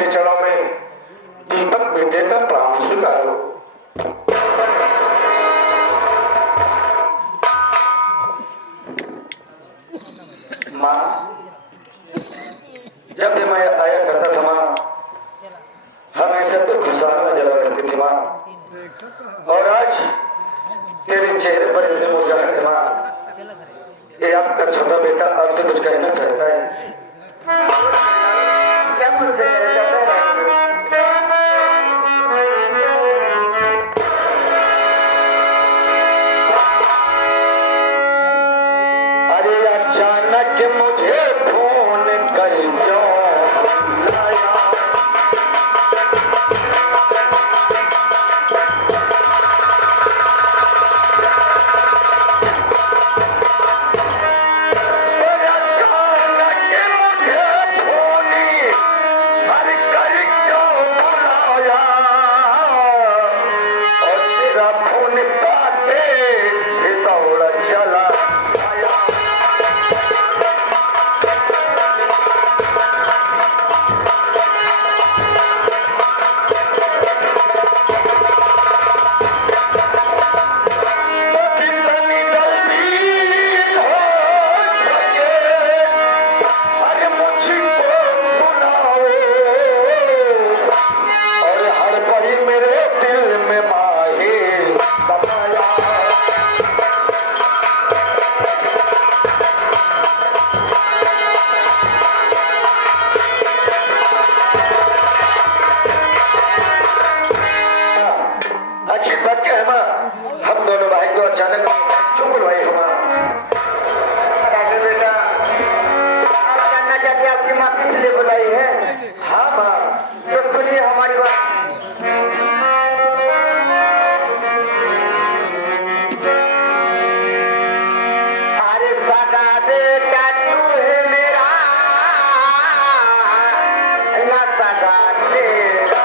के चरणों में दीपक बेटे का प्राण स्वीकारो। माँ, जब भी मैं आया करता था माँ, हमेशा तो खुशहाल नजर रहती थी माँ, और आज तेरे चेहरे पर इतने मुस्कुराहट है माँ। ये आपका छोटा बेटा आपसे कुछ कहना चाहता है। क्या मुझसे कहना चाहता है? अरे अचानक मुझे फोन कर क्यों लाया? हम दोनों भाई को अचानक क्यों बुलवाई हो माँ? बेटा, आप जानना चाहते हैं आपकी माँ किस लिए बुलाई है? हाँ माँ, तो सुनिए हमारी बात। अरे सगा बेटा तू है मेरा, ना सगा तेरा।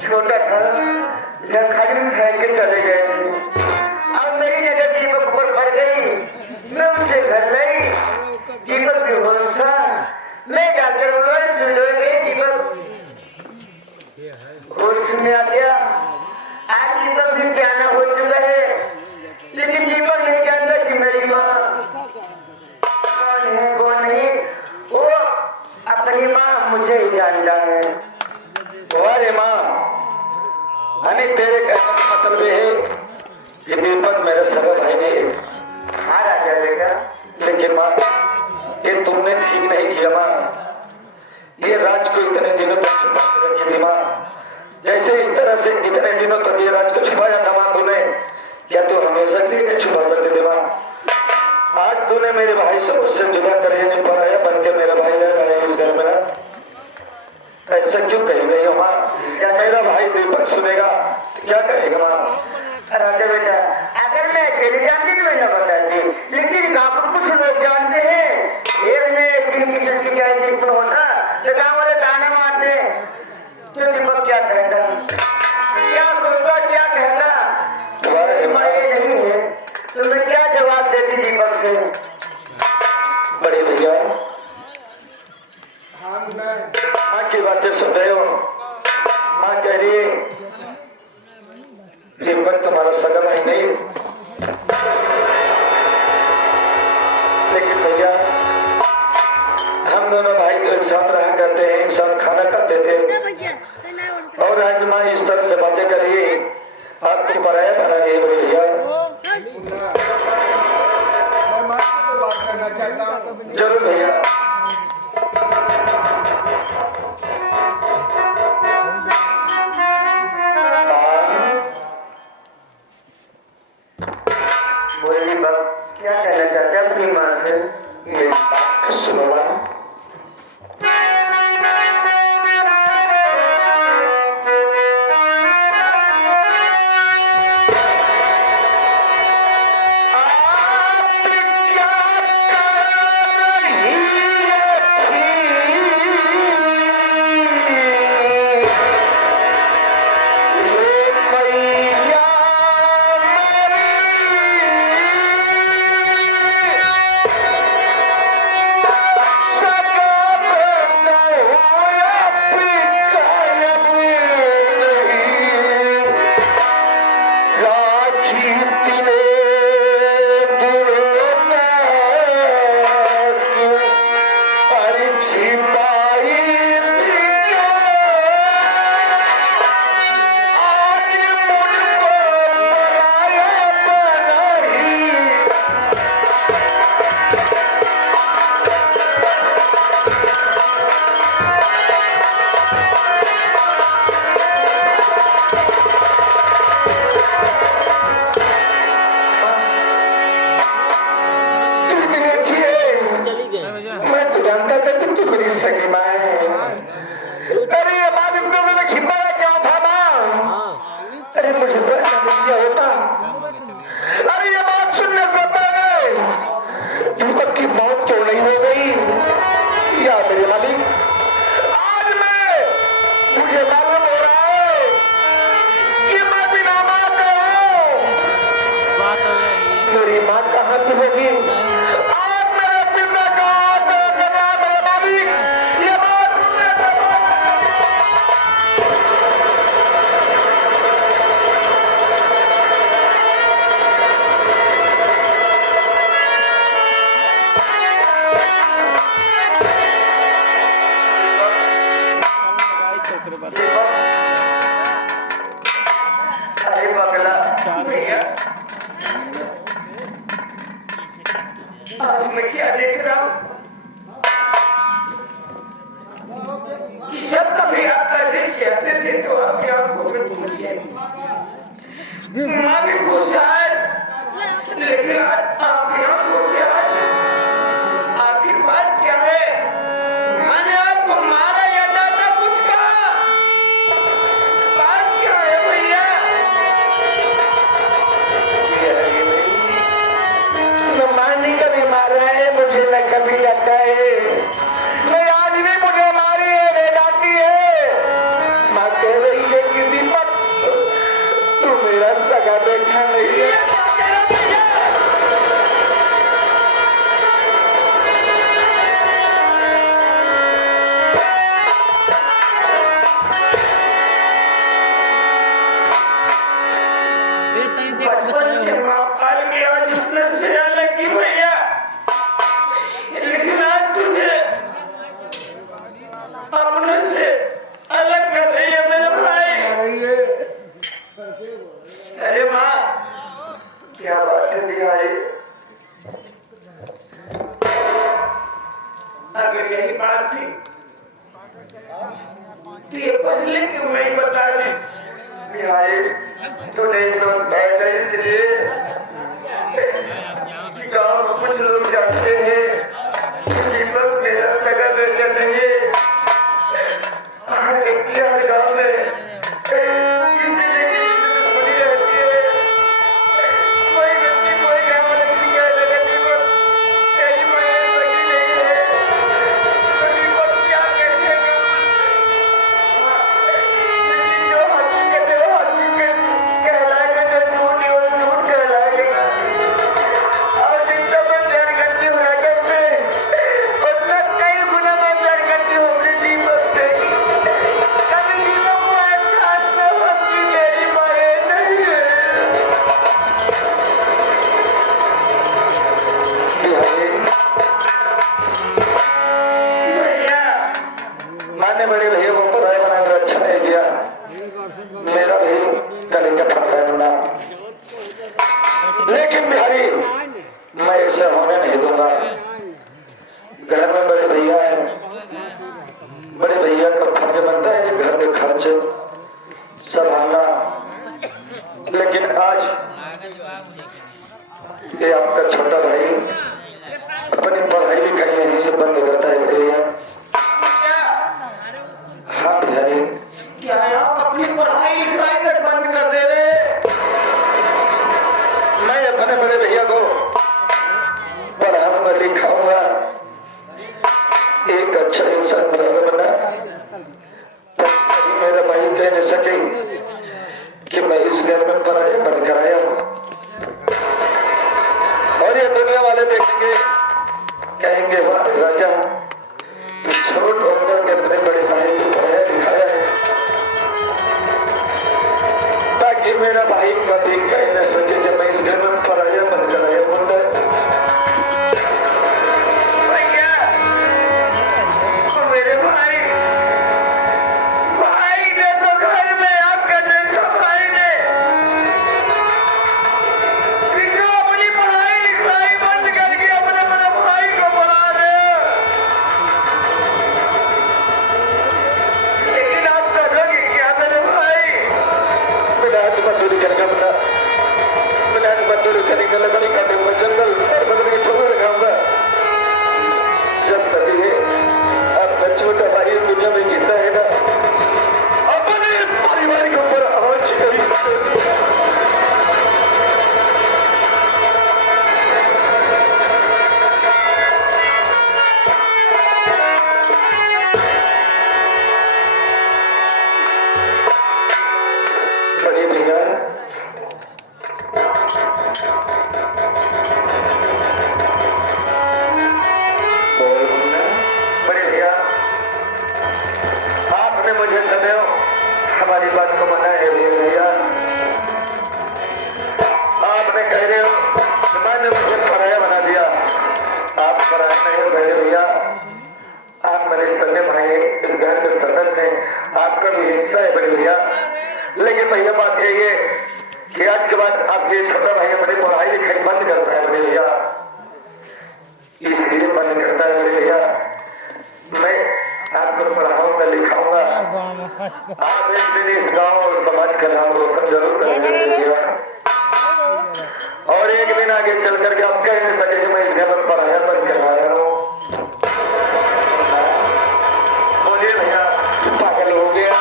छोटा था, झंखारी में फेंक के चले गए। अब मेरी नजर दीपक पर पड़ गई, मैं उसे घर लाई। दीपक भी होश था, मैं डॉक्टर बोला दीपक होश में आ गया। आज दीपक भी सियाना हो चुका है, लेकिन दीपक नहीं जानता कि मेरी माँ कौन है कौन नहीं। वो अपनी माँ मुझे ही जानता है। अरे माँ, हमें तेरे कहने का मतलब ये है कि दीपक मेरे सगा भाई नहीं है। हाँ राजा बेटा, लेकिन माँ ये तुमने ठीक नहीं किया माँ। ये राज को इतने दिनों तक छुपा के रखी थी माँ, जैसे इस तरह से इतने दिनों तक ये राज को छुपाया था माँ तूने, क्या तू हमेशा के लिए छुपा करते थे माँ? आज तूने मेरे भाई से मुझसे जुदा कर नहीं पाया, बन के मेरा भाई रह रहा है इस घर में ना। ऐसा क्यों कही गई हो माँ? क्या मेरा भाई दीपक सुनेगा तो क्या कहेगा माँ? राजा बेटा, अगर मैं अकेले जानती तो मैं न बताती, लेकिन गाँव कुछ लोग जानते हैं। एक ने दिन की जिंदगी क्या दीपक होता तो गाँव वाले ताने मारते, तो दीपक क्या कहता, क्या करता, क्या कहता? तुम्हारी माँ ये नहीं है तो मैं क्या जवाब देती दीपक से? बड़े भैया, माँ की बातें सुन रहे हो? माँ कह रही है दीपक तुम्हारा सगा भाई नहीं, लेकिन भैया हम दोनों भाई तो एक साथ रहा करते हैं, एक साथ खाना खाते थे, और आज माँ इस तरह से बातें करिए आपको पराया बना बोली बाप क्या कहना चाहते हैं अपनी माँ से? मेरी बात सुनो बा। ये आपका छोटा भाई अपनी पढ़ाई लिखाई यहीं से बंद करता है भैया। हाँ बिहारी, क्या आप अपनी पढ़ाई लिखाई तक बंद कर दे रहे? मैं अपने बड़े भैया को पढ़ाऊंगा लिखाऊंगा, एक अच्छा इंसान बना। मेरा भाई कह नहीं सके कि मैं इस घर में पढ़ाई बंद कराया हूं, और ये दुनिया वाले देखेंगे, कहेंगे वाह राजा छोट होकर के अपने बड़े भाई को पढ़ाया लिखाया है, ताकि मेरा भाई कभी कह न सके कि मैं इस घर में पढ़ाया बंद कराया होता है। मेरे भाई ने तो घर में आपके जैसा भाई ने अपनी पढ़ाई लिखाई बंद करके अपने बड़े भाई को पढ़ा रहे, लेकिन आप करोगे क्या मेरे भाई? बिना मजदूरी करेगा, बिना मजदूरी करेगा, लकड़ी काटेगा, जंगल बदल के छोड़ रखाऊंगा। जब तक ये आपका छोटा भाई इस दुनिया में जीता है ना, अपने परिवार के ऊपर आँच करी बड़ी भैया। बड़े भैया, आपने मुझे सदैव हमारी बात को माना है भैया। आपने कह रहे हो मैंने मुझे पराया बना दिया, आप पराया नहीं हो बड़े भैया, आप मेरे सगे भाई, इस घर के सदस्य हैं, आपका भी हिस्सा है बड़े भैया। लेकिन भैया बात यही है कि आज के बाद आपके छोटा भाई अपनी पढ़ाई लिखाई बंद करता है बड़े भैया, इसलिए बंद करता है बड़े भैया। मैं आपको पढ़ाऊंगा लिखाऊंगा, आप एक दिन इस गांव और समाज का नाम रोशन जरूर करेंगे बड़े भैया, और एक दिन आगे चल करके आप कह नहीं सके कि मैं इस घर पर पढ़ाया बंद करवा रहा हूँ। बोलिए भैया, पागल हो गया,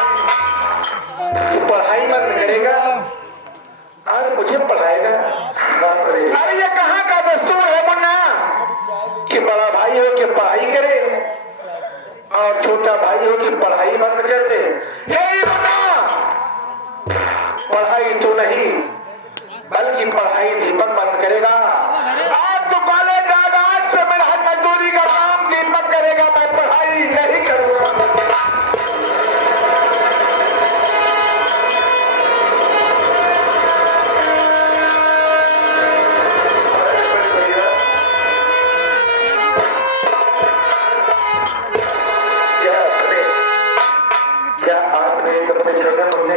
पढ़ाई बंद करेगा और मुझे पढ़ाएगा? अरे ये कहाँ का दस्तूर है मुन्ना कि बड़ा भाई हो कि पढ़ाई करे और छोटा भाई हो कि पढ़ाई बंद कर दे? यही मुन्ना, पढ़ाई तो नहीं बल्कि पढ़ाई दीपक बंद करेगा। आज तो कॉलेज आज से मेरा मजदूरी का काम दीपक करेगा, मैं पढ़ाई नहीं करूंगा।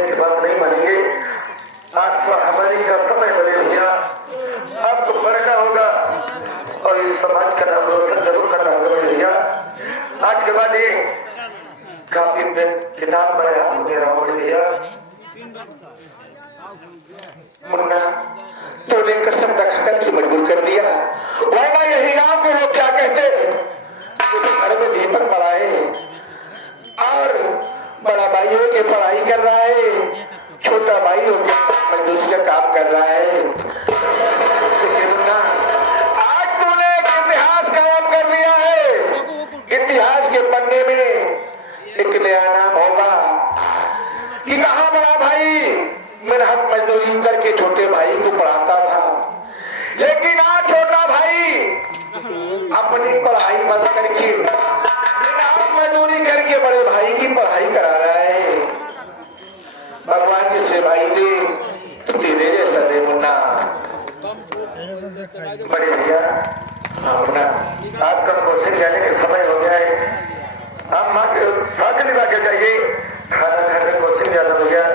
की बात नहीं मानेंगे, आज तो हमारी का समय बने भैया, आपको पढ़ना होगा और इस समाज का नाम रोशन जरूर करना होगा भैया। आज के बाद ये काफी किताब पढ़ा दे रहा हूँ भैया। मुन्ना तूने कसम रखा करके मजबूर कर दिया, वरना यही गाँव को लोग क्या कहते, घर में दीपक पढ़ाए और बड़ा भाई हो के पढ़ाई कर रहा है, छोटा भाई हो के मजदूरी का काम कर रहा है। आज तूने एक इतिहास कायम कर दिया है, इतिहास के पन्ने में एक नया नाम होगा कि कहा बड़ा भाई मेहनत मजदूरी करके छोटे भाई को पढ़ाता था, लेकिन आज छोटा भाई अपनी पढ़ाई बंद करके मजदूरी करके बड़े भाई की पढ़ाई करा रहा है। भगवान की सेवाई दे तो तेरे जैसा दे मुन्ना। बड़े भैया मुन्ना, आपका कोचिंग जाने का समय हो गया है, आप माँ के साथ निभा के जाइए, खाना खाकर कोचिंग जाना भैया।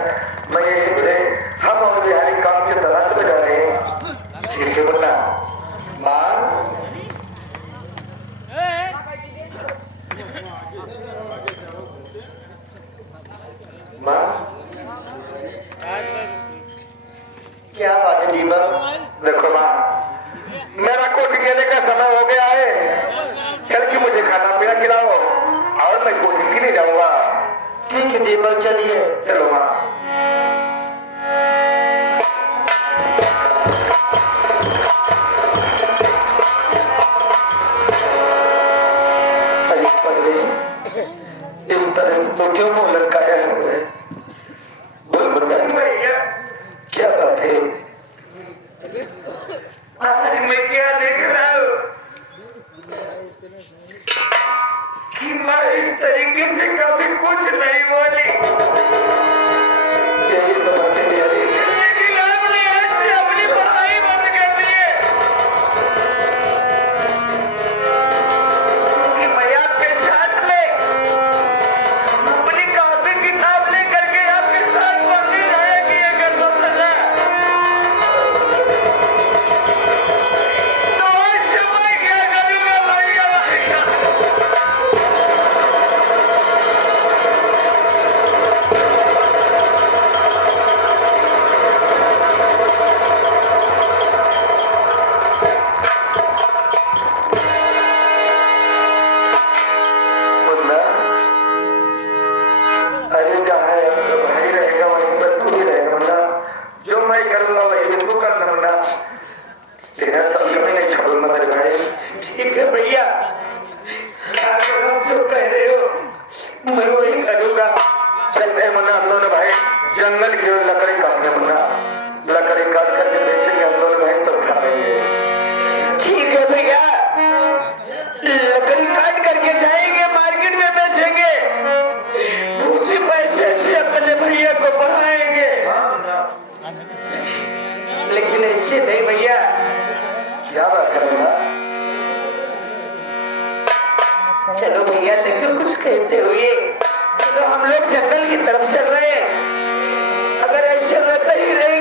मैं यही मुझे हम और बिहारी काम की तलाश में जा रहे हैं। ठीक है मुन्ना। माँ क्या बात है दीपक? देखो माँ, मेरा कोट गिरने का समय हो गया है, चल के मुझे खाना पीना खिलाओ और मैं कोचिंग के लिए जाऊंगा। ठीक है दीपक, चलिए। चलो माँ। अरे पगले, इस तरह तो क्यों मुंह लटकाया है? बोल बता भैया, क्या बात है? आज मैं क्या देख रहा हूँ कि मैं इस तरीके से कभी कुछ नहीं बोली। यही तो बात है यार। लेकिन आपने ऐसे अपनी पढ़ाई बंद कर दी है। क्योंकि मैं आपके साथ में अपनी कॉपी किताब लेकर के आपके साथ पढ़ने जाया किया करता था। तो ऐसे मैं क्या करूँगा भैया? मुन्ना, अरे जहाँ है भाई रहेगा वहीं पर तू भी रहेगा मुन्ना। जो मैं करूँगा वही तू करना मुन्ना। तेरा सब कभी नहीं छोड़ूंगा मेरे भाई। ठीक है भैया, अगर आप जो कह रहे हो मैं वही करूँगा। चलते हैं मुन्ना हम दोनों भाई जंगल की ओर लकड़ी काटने। मुन्ना, लकड़ी काट करके बेचेंगे हम दोनों भाई तो खाएंगे। ठीक है भैया, लकड़ी काट करके जाएंगे मार्केट में बेचेंगे, उसी पैसे से अपने भैया को पढ़ाएंगे। लेकिन ऐसे नहीं भैया। क्या बात करेगा? चलो भैया, लेकिन कुछ कहते हुए चलो हम लोग जंगल की तरफ चल रहे हैं। अगर ऐसे रहते ही रहे